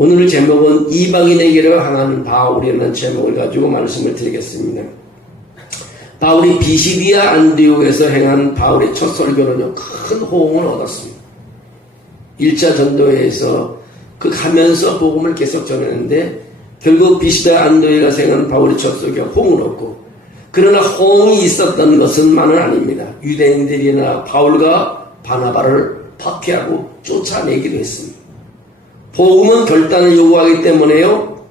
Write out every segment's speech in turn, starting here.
오늘 제목은 이방인에게로 향하는 바울이라는 제목을 가지고 말씀을 드리겠습니다. 바울이 비시디아 안디옥에서 행한 바울의 첫 설교는요, 큰 호응을 얻었습니다. 1차 전도회에서 그 가면서 복음을 계속 전했는데 결국 비시디아 안디옥에 가서 행한 바울의 첫 설교가 호응을 얻고, 그러나 호응이 있었던 것은만은 아닙니다. 유대인들이나 바울과 바나바를 박해하고 쫓아내기도 했습니다. 복음은 결단을 요구하기 때문에요,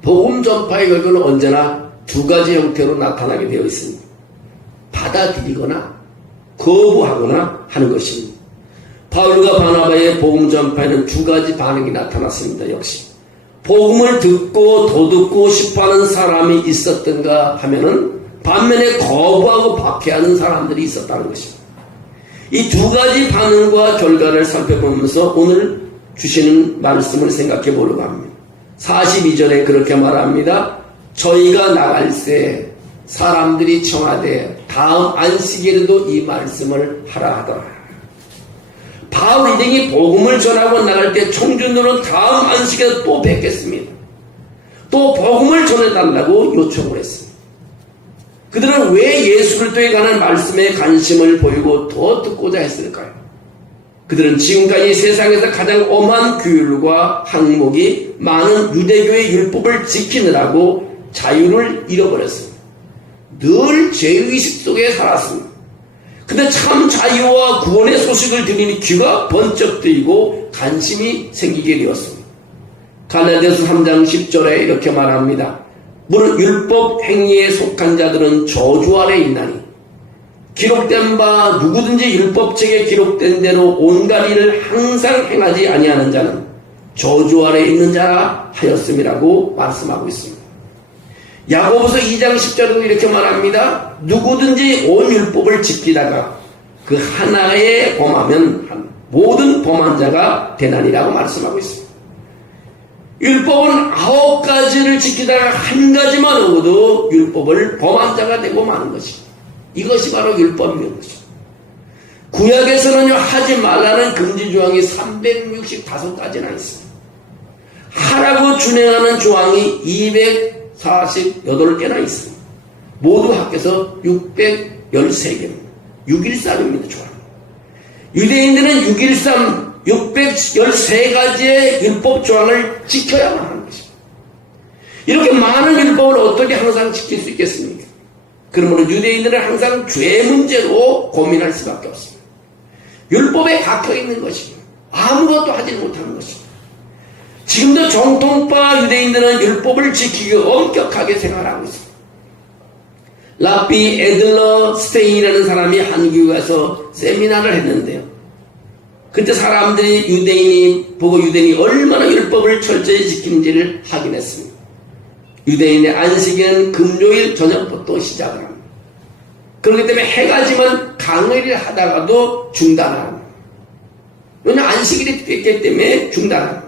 복음 전파의 결과는 언제나 두 가지 형태로 나타나게 되어 있습니다. 받아들이거나 거부하거나 하는 것입니다. 바울과 바나바의 복음 전파에는 두 가지 반응이 나타났습니다. 역시 복음을 듣고 도듣고 싶어하는 사람이 있었던가 하면은 반면에 거부하고 박해하는 사람들이 있었다는 것입니다. 이 두 가지 반응과 결과를 살펴보면서 오늘 주시는 말씀을 생각해 보려고 합니다. 42절에 그렇게 말합니다. 저희가 나갈새 사람들이 청하되 다음 안식일에도 이 말씀을 하라 하더라. 바울이 등이 복음을 전하고 나갈 때 청중들은 다음 안식일에 또 뵙겠습니다. 또 복음을 전해달라고 요청을 했습니다. 그들은 왜 예수 그리스도에 관한 말씀에 관심을 보이고 더 듣고자 했을까요? 그들은 지금까지 세상에서 가장 엄한 규율과 항목이 많은 유대교의 율법을 지키느라고 자유를 잃어버렸습니다. 늘 죄의식 속에 살았습니다. 근데 참 자유와 구원의 소식을 들으니 귀가 번쩍 뜨이고 관심이 생기게 되었습니다. 갈라디아서 3장 10절에 이렇게 말합니다. 무릇 율법 행위에 속한 자들은 저주 아래 있나니 기록된 바 누구든지 율법책에 기록된 대로 온갖 일을 항상 행하지 아니하는 자는 저주 아래 있는 자라 하였음이라고 말씀하고 있습니다. 야고보서 2장 10절에도 이렇게 말합니다. 누구든지 온 율법을 지키다가 그 하나에 범하면 모든 범한 자가 되나니라고 말씀하고 있습니다. 율법은 9가지를 지키다가 한 가지만 어겨도 율법을 범한 자가 되고 마는 것입니다. 이것이 바로 율법인 것입니다. 구약에서는요, 하지 말라는 금지 조항이 365가지나 있습니다. 하라고 준행하는 조항이 248개나 있습니다. 모두 합해서 613개입니다. 613입니다, 조항. 유대인들은 613가지의 율법 조항을 지켜야만 하는 것입니다. 이렇게 많은 율법을 어떻게 항상 지킬 수 있겠습니까? 그러므로 유대인들은 항상 죄 문제로 고민할 수밖에 없습니다. 율법에 갇혀있는 것입니다. 아무것도 하지 못하는 것입니다. 지금도 정통파 유대인들은 율법을 지키기 엄격하게 생활하고 있습니다. 라비 에들러 스테인이라는 사람이 한국에 가서 세미나를 했는데요. 그때 사람들이 유대인이 얼마나 율법을 철저히 지키는지를 확인했습니다. 유대인의 안식일은 금요일 저녁부터 시작을 합니다. 그렇기 때문에 해가 지면 강의를 하다가도 중단합니다. 왜냐하면 안식일이 됐기 때문에 중단합니다.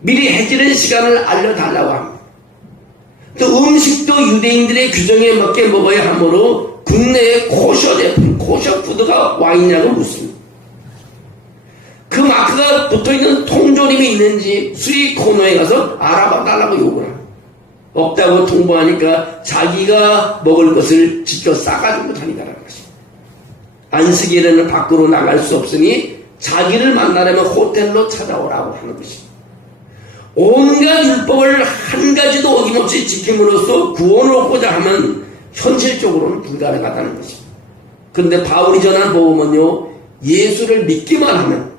미리 해지는 시간을 알려달라고 합니다. 또 음식도 유대인들의 규정에 맞게 먹어야 하므로 국내에 코셔 제품, 코셔 푸드가 와 있냐고 묻습니다. 그 마크가 붙어있는 통조림이 있는지 수입 코너에 가서 알아봐 달라고 요구를 합니다. 없다고 통보하니까 자기가 먹을 것을 직접 싸가지고 다니다라는 것입니다. 안식일에는 밖으로 나갈 수 없으니 자기를 만나려면 호텔로 찾아오라고 하는 것입니다. 온갖 율법을 한 가지도 어김없이 지킴으로써 구원을 얻고자 하면 현실적으로는 불가능하다는 것입니다. 그런데 바울이 전한 복음은요, 예수를 믿기만 하면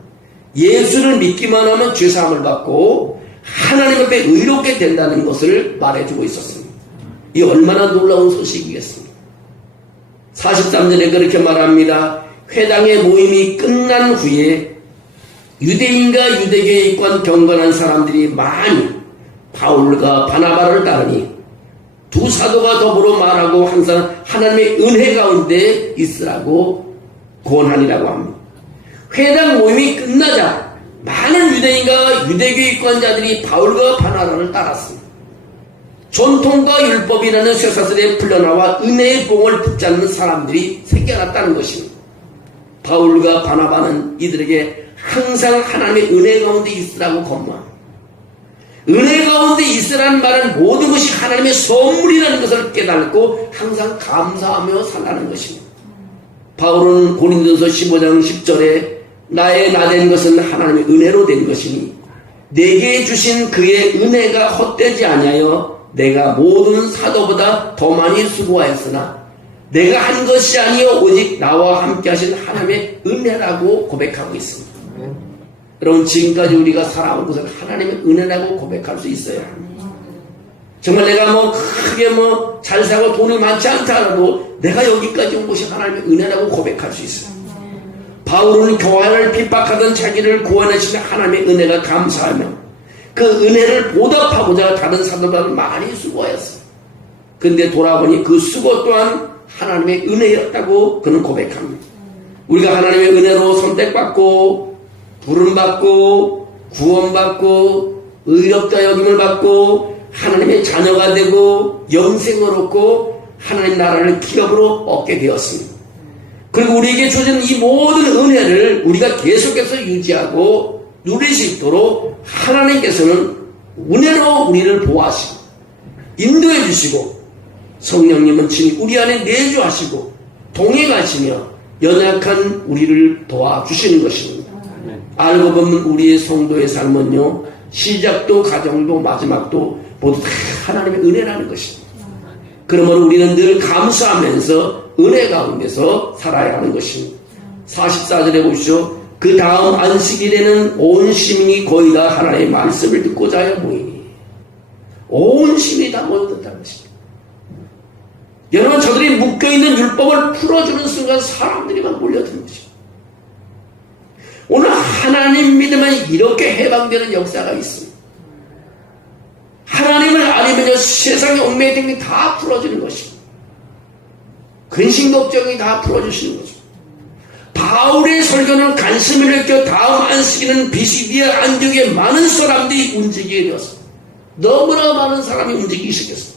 죄사함을 받고 하나님 앞에 의롭게 된다는 것을 말해주고 있었습니다. 이 얼마나 놀라운 소식이겠습니까? 43절에 그렇게 말합니다. 회당의 모임이 끝난 후에 유대인과 유대교에 입건 경건한 사람들이 많이 바울과 바나바를 따르니 두 사도가 더불어 말하고 항상 하나님의 은혜 가운데 있으라고 권하니라고 합니다. 회당 모임이 끝나자 많은 유대인과 유대교 이권자들이 바울과 바나바를 따랐습니다. 전통과 율법이라는 쇠사슬에 풀려나와 은혜의 봉을 붙잡는 사람들이 생겨났다는 것입니다. 바울과 바나바는 이들에게 항상 하나님의 은혜 가운데 있으라고 권고합니다. 은혜 가운데 있으라는 말은 모든 것이 하나님의 선물이라는 것을 깨닫고 항상 감사하며 살라는 것입니다. 바울은 고린도서 15장 10절에 나의 나된 것은 하나님의 은혜로 된 것이니 내게 주신 그의 은혜가 헛되지 아니하여 내가 모든 사도보다 더 많이 수고하였으나 내가 한 것이 아니요 오직 나와 함께 하신 하나님의 은혜라고 고백하고 있습니다. 여러분, 지금까지 우리가 살아온 것을 하나님의 은혜라고 고백할 수 있어야 합니다. 정말 내가 크게 잘 살고 돈이 많지 않다 하더라도 내가 여기까지 온 것이 하나님의 은혜라고 고백할 수 있어요. 바울은 교환을 핍박하던 자기를 구원하시는 하나님의 은혜가 감사하며 그 은혜를 보답하고자 다른 사도들은 많이 수고하였어요. 근데 돌아보니 그 수고 또한 하나님의 은혜였다고 그는 고백합니다. 우리가 하나님의 은혜로 선택받고 부름받고 구원받고 의롭다 여김을 받고 하나님의 자녀가 되고 영생을 얻고 하나님 나라를 기업으로 얻게 되었습니다. 그리고 우리에게 주어진 이 모든 은혜를 우리가 계속해서 유지하고 누릴 수 있도록 하나님께서는 은혜로 우리를 보호하시고 인도해 주시고 성령님은 친히 우리 안에 내주하시고 동행하시며 연약한 우리를 도와주시는 것입니다. 알고 보면 우리의 성도의 삶은요, 시작도 가정도 마지막도 모두 다 하나님의 은혜라는 것입니다. 그러므로 우리는 늘 감사하면서 은혜 가운데서 살아야 하는 것입니다. 44절에 보시죠. 그 다음 안식일에는 온 시민이 거의 다 하나님의 말씀을 듣고자 하여 모이니 온 시민이 다 모여든다는 것입니다. 여러분, 저들이 묶여있는 율법을 풀어주는 순간 사람들이 막 몰려드는 것입니다. 오늘 하나님 믿으면 이렇게 해방되는 역사가 있습니다. 하나님을 알면요, 세상의 얽매이는 다 풀어지는 것입니다. 근심 걱정이 다 풀어주시는 거죠. 바울의 설교는 관심을 느껴 다음 안식일은 비시디아 안디옥에 많은 사람들이 움직이게 되었습니다. 너무나 많은 사람이 움직이기 시작했습니다.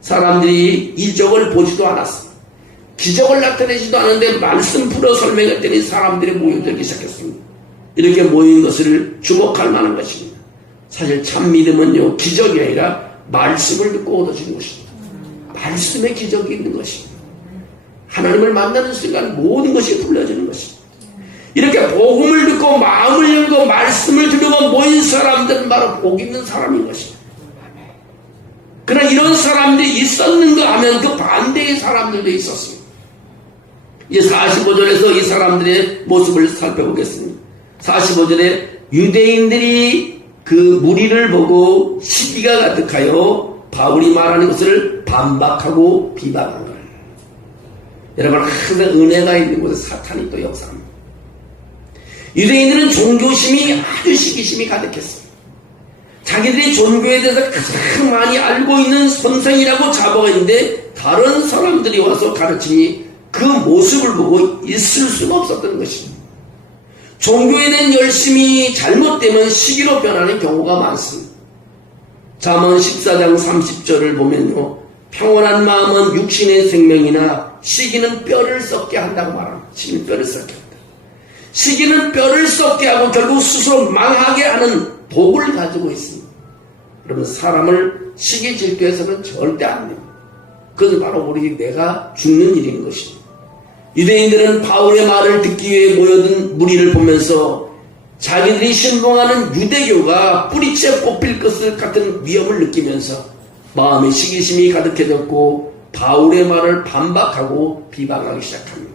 사람들이 이적을 보지도 않았습니다. 기적을 나타내지도 않았는데 말씀 풀어 설명했더니 사람들이 모여들기 시작했습니다. 이렇게 모인 것을 주목할 만한 것입니다. 사실 참 믿음은요, 기적이 아니라 말씀을 듣고 얻어지는 것입니다. 말씀에 기적이 있는 것입니다. 하나님을 만나는 순간 모든 것이 풀려지는 것입니다. 이렇게 복음을 듣고 마음을 열고 말씀을 들으고 모인 사람들은 바로 복 있는 사람인 것입니다. 그러나 이런 사람들이 있었는가 하면 그 반대의 사람들도 있었습니다. 이제 45절에서 이 사람들의 모습을 살펴보겠습니다. 45절에 유대인들이 그 무리를 보고 시기가 가득하여 바울이 말하는 것을 반박하고 비방한 거예요. 여러분, 항상 은혜가 있는 곳에 사탄이 또 역사합니다. 유대인들은 종교심이 아주 시기심이 가득했습니다. 자기들이 종교에 대해서 가장 많이 알고 있는 선생이라고 자부했는데 다른 사람들이 와서 가르치니 그 모습을 보고 있을 수가 없었던 것입니다. 종교에 대한 열심이 잘못되면 시기로 변하는 경우가 많습니다. 잠언 14장 30절을 보면요, 평온한 마음은 육신의 생명이나 시기는 뼈를 썩게 한다고 말합니다. 시기는 뼈를 썩게 한다. 시기는 뼈를 썩게 하고 결국 스스로 망하게 하는 독을 가지고 있습니다. 그러면 사람을 시기 질투해서는 절대 안 됩니다. 그것은 바로 우리 내가 죽는 일인 것입니다. 유대인들은 바울의 말을 듣기 위해 모여든 무리를 보면서 자기들이 신봉하는 유대교가 뿌리째 뽑힐 것을 같은 위험을 느끼면서 마음의 시기심이 가득해졌고 바울의 말을 반박하고 비방하기 시작합니다.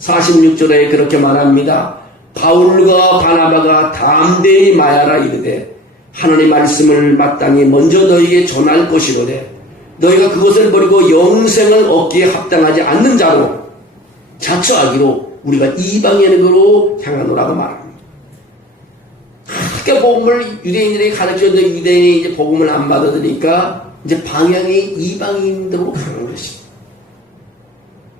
46절에 그렇게 말합니다. 바울과 바나바가 담대히 말하라 이르되 하나님의 말씀을 마땅히 먼저 너희에게 전할 것이로되 너희가 그것을 버리고 영생을 얻기에 합당하지 않는 자로 자처하기로 우리가 이방인으로 향하노라고 말합니다. 그렇게 복음을 유대인들에게 가르쳤는데 유대인이 이제 복음을 안 받아들이니까 이제 방향이 이방인으로 가는 것입니다.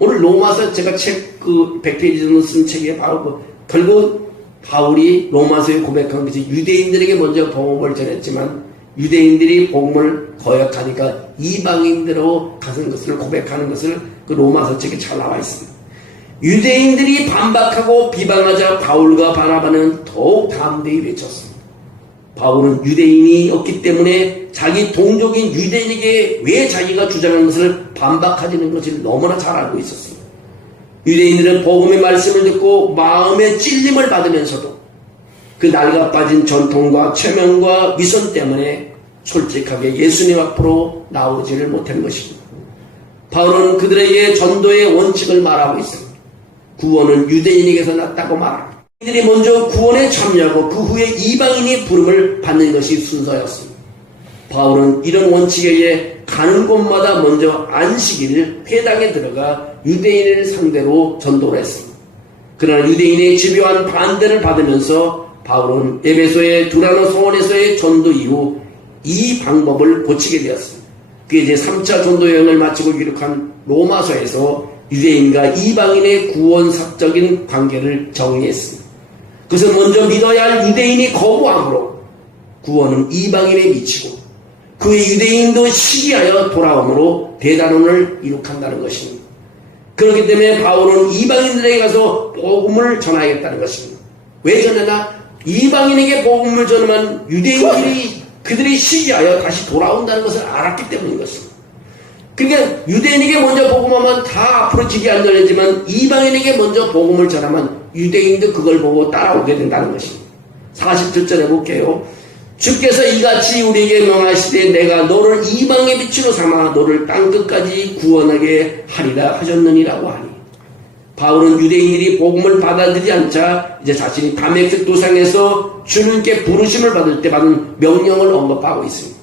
오늘 로마서 제가 책 100페이지 정도 쓴 책에 바로 결국 바울이 로마서에 고백한 것이 유대인들에게 먼저 복음을 전했지만 유대인들이 복음을 거역하니까 이방인으로 가는 것을 고백하는 것을 그 로마서 책에 잘 나와 있습니다. 유대인들이 반박하고 비방하자 바울과 바나바는 더욱 담대히 외쳤습니다. 바울은 유대인이었기 때문에 자기 동족인 유대인에게 왜 자기가 주장한 것을 반박하지는 것을 너무나 잘 알고 있었습니다. 유대인들은 복음의 말씀을 듣고 마음의 찔림을 받으면서도 그 낡아 빠진 전통과 체면과 위선 때문에 솔직하게 예수님 앞으로 나오지를 못한 것입니다. 바울은 그들에게 전도의 원칙을 말하고 있습니다. 구원은 유대인에게서 났다고 말합니다. 이들이 먼저 구원에 참여하고 그 후에 이방인이 부름을 받는 것이 순서였습니다. 바울은 이런 원칙에 의해 가는 곳마다 먼저 안식일 회당에 들어가 유대인을 상대로 전도를 했습니다. 그러나 유대인의 집요한 반대를 받으면서 바울은 에베소의 두라노 성원에서의 전도 이후 이 방법을 고치게 되었습니다. 그게 이제 3차 전도 여행을 마치고 기록한 로마서에서 유대인과 이방인의 구원사적인 관계를 정리했습니다. 그것은 먼저 믿어야 할 유대인이 거부함으로 구원은 이방인에 미치고 그의 유대인도 시기하여 돌아옴으로 대단원을 이룩한다는 것입니다. 그렇기 때문에 바울은 이방인들에게 가서 복음을 전하겠다는 것입니다. 왜 전하나? 이방인에게 복음을 전하면 유대인들이 그들이 시기하여 다시 돌아온다는 것을 알았기 때문인 것입니다. 그러니까 유대인에게 먼저 복음하면 다 앞으로 길이 안 열리지만 이방인에게 먼저 복음을 전하면 유대인도 그걸 보고 따라오게 된다는 것입니다. 47절에 볼게요. 주께서 이같이 우리에게 명하시되 내가 너를 이방의 빛으로 삼아 너를 땅끝까지 구원하게 하리라 하셨느니라고 하니, 바울은 유대인들이 복음을 받아들이지 않자 이제 자신이 다메섹 도상에서 주님께 부르심을 받을 때 받은 명령을 언급하고 있습니다.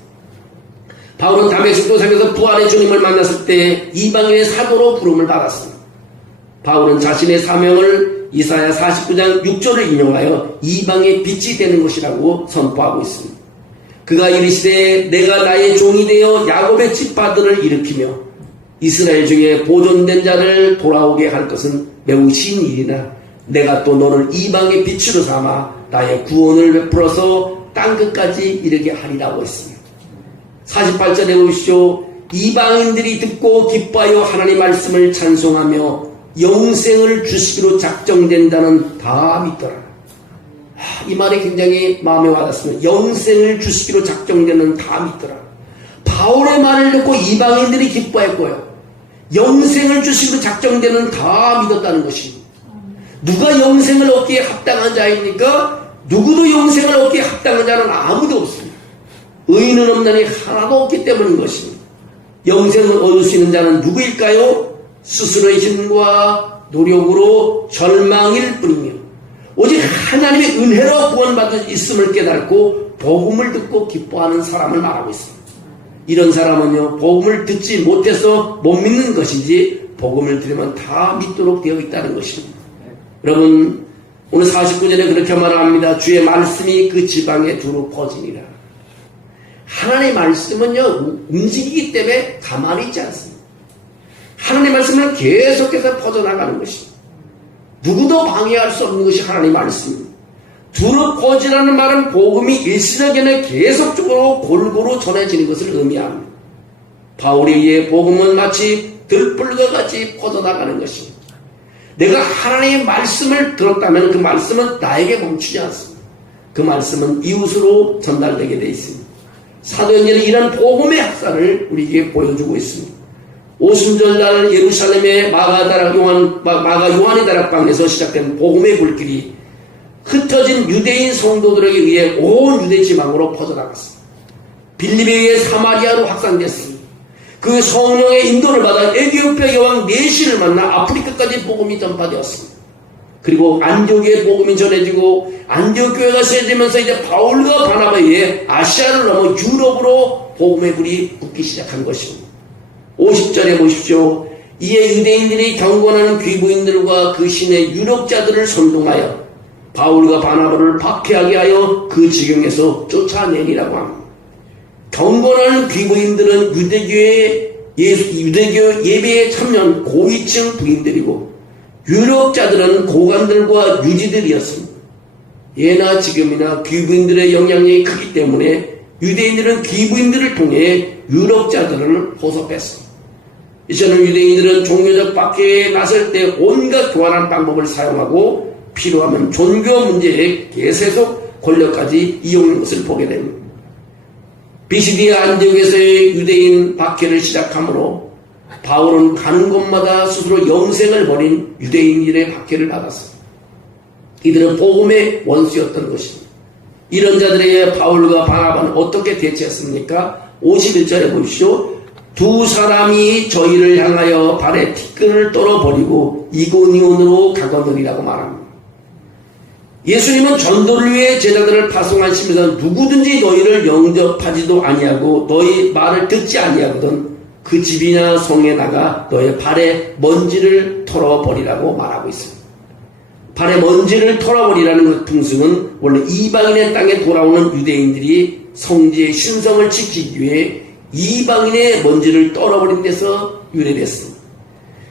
바울은 다메섹 도상에서 부활의 주님을 만났을 때 이방인의 사도로 부름을 받았습니다. 바울은 자신의 사명을 이사야 49장 6절을 인용하여 이방의 빛이 되는 것이라고 선포하고 있습니다. 그가 이르시되 내가 나의 종이 되어 야곱의 집파들을 일으키며 이스라엘 중에 보존된 자를 돌아오게 할 것은 매우 쉬운 일이나 내가 또 너를 이방의 빛으로 삼아 나의 구원을 베풀어서 땅끝까지 이르게 하리라고 했습니다. 48절에 보시죠. 이방인들이 듣고 기뻐하여 하나님 말씀을 찬송하며 영생을 주시기로 작정된다는 다 믿더라. 이 말이 굉장히 마음에 와닿습니다. 영생을 주시기로 작정되는 다 믿더라. 바울의 말을 듣고 이방인들이 기뻐했고요. 영생을 주시기로 작정되는 다 믿었다는 것입니다. 누가 영생을 얻기에 합당한 자입니까? 누구도 영생을 얻기에 합당한 자는 아무도 없습니다. 의인은 없나니 하나도 없기 때문인 것입니다. 영생을 얻을 수 있는 자는 누구일까요? 스스로의 힘과 노력으로 절망일 뿐이며 오직 하나님의 은혜로 구원받을 수 있음을 깨닫고 복음을 듣고 기뻐하는 사람을 말하고 있습니다. 이런 사람은요, 복음을 듣지 못해서 못 믿는 것이지 복음을 들으면 다 믿도록 되어 있다는 것입니다. 여러분, 오늘 49절에 그렇게 말합니다. 주의 말씀이 그 지방에 두루 퍼지니라. 하나님의 말씀은요, 움직이기 때문에 가만히 있지 않습니다. 하나님의 말씀은 계속해서 퍼져나가는 것입니다. 누구도 방해할 수 없는 것이 하나님의 말씀입니다. 두루 퍼지라는 말은 복음이 일시적이나 계속적으로 골고루 전해지는 것을 의미합니다. 바울에 의해 복음은 마치 들불과 같이 퍼져나가는 것입니다. 내가 하나님의 말씀을 들었다면 그 말씀은 나에게 멈추지 않습니다. 그 말씀은 이웃으로 전달되게 되어 있습니다. 사도행전은 이런 복음의 역사를 우리에게 보여주고 있습니다. 오순절날 예루살렘의 마가 요한의 다락방에서 시작된 복음의 불길이 흩어진 유대인 성도들에게 의해 온 유대 지방으로 퍼져나갔습니다. 빌립에 의해 사마리아로 확산됐습니다. 그 성령의 인도를 받아 에티오피아 여왕 네시를 만나 아프리카까지 복음이 전파되었습니다. 그리고 안디옥의 복음이 전해지고 안디옥 교회가 세워지면서 이제 바울과 바나바에 의해 아시아를 넘어 유럽으로 복음의 불이 붙기 시작한 것입니다. 50절에 보십시오. 이에 유대인들이 경건하는 귀부인들과 그 신의 유력자들을 선동하여 바울과 바나바를 박해하게 하여 그 지경에서 쫓아내리라고 합니다. 경건하는 귀부인들은 유대교 예배에 참여한 고위층 부인들이고 유력자들은 고관들과 유지들이었습니다. 예나 지금이나 귀부인들의 영향력이 크기 때문에 유대인들은 귀부인들을 통해 유력자들을 호섭했습니다. 이처럼 유대인들은 종교적 박해에 나설 때 온갖 교활한 방법을 사용하고 필요하면 종교 문제에 계속 권력까지 이용한 것을 보게 됩니다. 비시디아 안디옥에서의 유대인 박해를 시작하므로 바울은 가는 곳마다 스스로 영생을 버린 유대인들의 박해를 받았습니다. 이들은 복음의 원수였던 것입니다. 이런 자들에게 바울과 바나바는 어떻게 대처했습니까? 51절에 보십시오. 두 사람이 저희를 향하여 발에 티끈을 떨어버리고 이고니온으로 가거느리라고 말합니다. 예수님은 전도를 위해 제자들을 파송하시면서 누구든지 너희를 영접하지도 아니하고 너희 말을 듣지 아니하거든 그 집이나 성에 나가 너의 발에 먼지를 털어버리라고 말하고 있습니다. 발에 먼지를 털어버리라는 그 풍습은 원래 이방인의 땅에 돌아오는 유대인들이 성지의 신성을 지키기 위해 이방인의 먼지를 떨어버린 데서 유래됐습니다.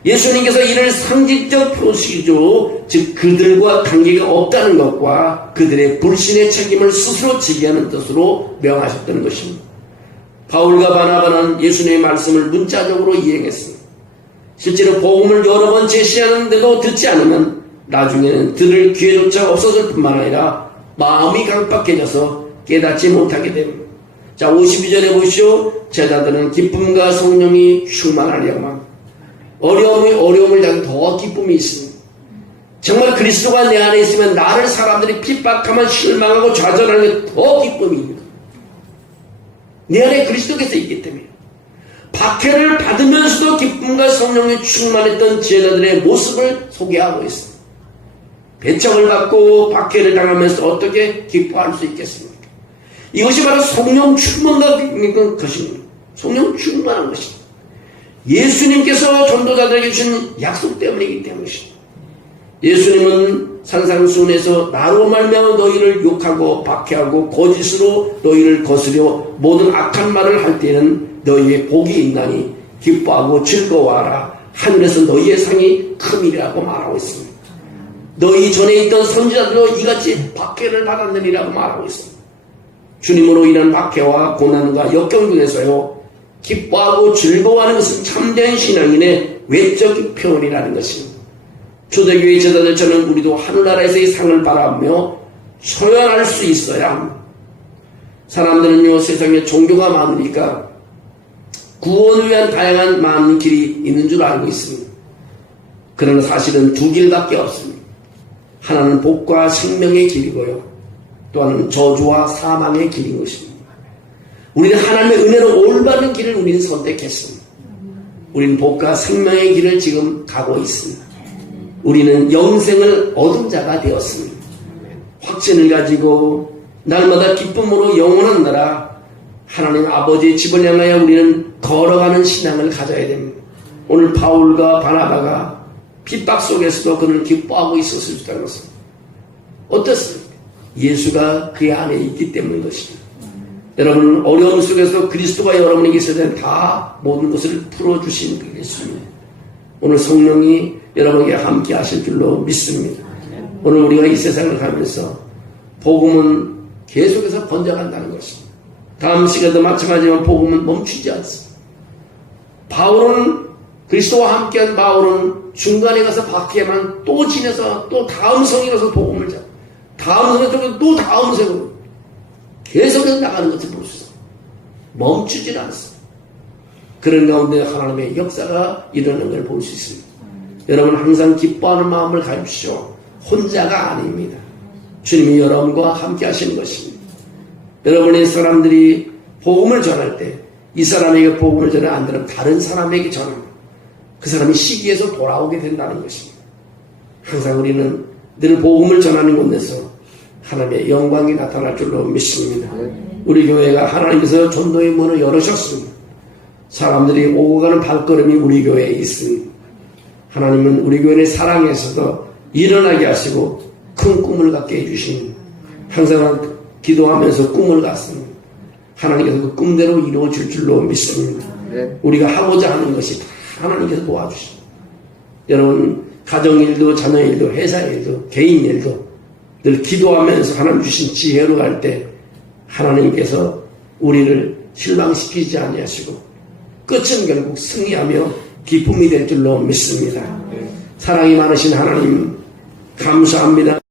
예수님께서 이를 상징적 표시로 즉 그들과 관계가 없다는 것과 그들의 불신의 책임을 스스로 지게 하는 뜻으로 명하셨던 것입니다. 바울과 바나바는 예수님의 말씀을 문자적으로 이행했습니다. 실제로 복음을 여러 번 제시하는데도 듣지 않으면 나중에는 들을 기회조차 없었을 뿐만 아니라 마음이 강박해져서 깨닫지 못하게 됩니다. 자, 52절에 보시오. 제자들은 기쁨과 성령이 충만하려면 어려움을 당해 더 기쁨이 있습니다. 정말 그리스도가 내 안에 있으면 나를 사람들이 핍박하면 실망하고 좌절하는 게 더 기쁨입니다. 내 안에 그리스도께서 있기 때문에 박해를 받으면서도 기쁨과 성령이 충만했던 제자들의 모습을 소개하고 있습니다. 배척을 받고 박해를 당하면서 어떻게 기뻐할 수 있겠습니까? 이것이 바로 성령 충만한 것입니다. 성령 충만한 것입니다. 예수님께서 전도자들에게 주신 약속 때문이기 때문이십니다. 예수님은 산상수훈에서 나로 말미암아 너희를 욕하고 박해하고 거짓으로 너희를 거스려 모든 악한 말을 할 때에는 너희의 복이 있나니 기뻐하고 즐거워하라. 하늘에서 너희의 상이 큼이라고 말하고 있습니다. 너희 전에 있던 선지자들도 이같이 박해를 받았느니라고 말하고 있습니다. 주님으로 인한 박해와 고난과 역경 중에서요 기뻐하고 즐거워하는 것은 참된 신앙인의 외적인 표현이라는 것입니다. 초대교회 제자들처럼 우리도 하늘나라에서의 상을 바라보며 소연할 수 있어야 합니다. 사람들은요 세상에 종교가 많으니까 구원을 위한 다양한 많은 길이 있는 줄 알고 있습니다. 그러나 사실은 두 길밖에 없습니다. 하나는 복과 생명의 길이고요. 또 하나는 저주와 사망의 길인 것입니다. 우리는 하나님의 은혜로 올바른 길을 우리는 선택했습니다. 우리는 복과 생명의 길을 지금 가고 있습니다. 우리는 영생을 얻은 자가 되었습니다. 확신을 가지고 날마다 기쁨으로 영원한 나라 하나님 아버지의 집을 향하여 우리는 걸어가는 신앙을 가져야 됩니다. 오늘 바울과 바나바가 핍박 속에서도 그는 기뻐하고 있었을 수 있다는 것은 어떻습니까? 예수가 그의 안에 있기 때문인 것입니다. 여러분 어려움 속에서 그리스도가 여러분에게 있어야 되는 다 모든 것을 풀어주신 그 예수입니다. 오늘 성령이 여러분에게 함께 하실 줄로 믿습니다. 오늘 우리가 이 세상을 가면서 복음은 계속해서 번져간다는 것입니다. 다음 시간도 마찬가지지만 복음은 멈추지 않습니다. 바울은 그리스도와 함께한 바울은 중간에 가서 박해만 또 지내서 또 다음 성에 가서 복음을 잡고 다음 성에 또 다음 성으로 계속해서 나가는 것을 볼 수 있습니다. 멈추질 않습니다. 그런 가운데 하나님의 역사가 일어나는 걸 볼 수 있습니다. 여러분 항상 기뻐하는 마음을 가지십시오. 혼자가 아닙니다. 주님이 여러분과 함께 하시는 것입니다. 여러분의 사람들이 복음을 전할 때 이 사람에게 복음을 전해 안 되면 다른 사람에게 전합니다. 그 사람이 시기에서 돌아오게 된다는 것입니다. 항상 우리는 늘 복음을 전하는 곳에서 하나님의 영광이 나타날 줄로 믿습니다. 우리 교회가 하나님께서 전도의 문을 열으셨습니다. 사람들이 오고 가는 발걸음이 우리 교회에 있습니다. 하나님은 우리 교회의 사랑에서도 일어나게 하시고 큰 꿈을 갖게 해주십니다. 항상 기도하면서 꿈을 갖습니다. 하나님께서 그 꿈대로 이루어질 줄로 믿습니다. 우리가 하고자 하는 것이 다 하나님께서 도와주십니다. 여러분 가정일도 자녀일도 회사일도 개인일도 늘 기도하면서 하나님 주신 지혜로 갈 때 하나님께서 우리를 실망시키지 아니하시고 끝은 결국 승리하며 기쁨이 될 줄로 믿습니다. 사랑이 많으신 하나님 감사합니다.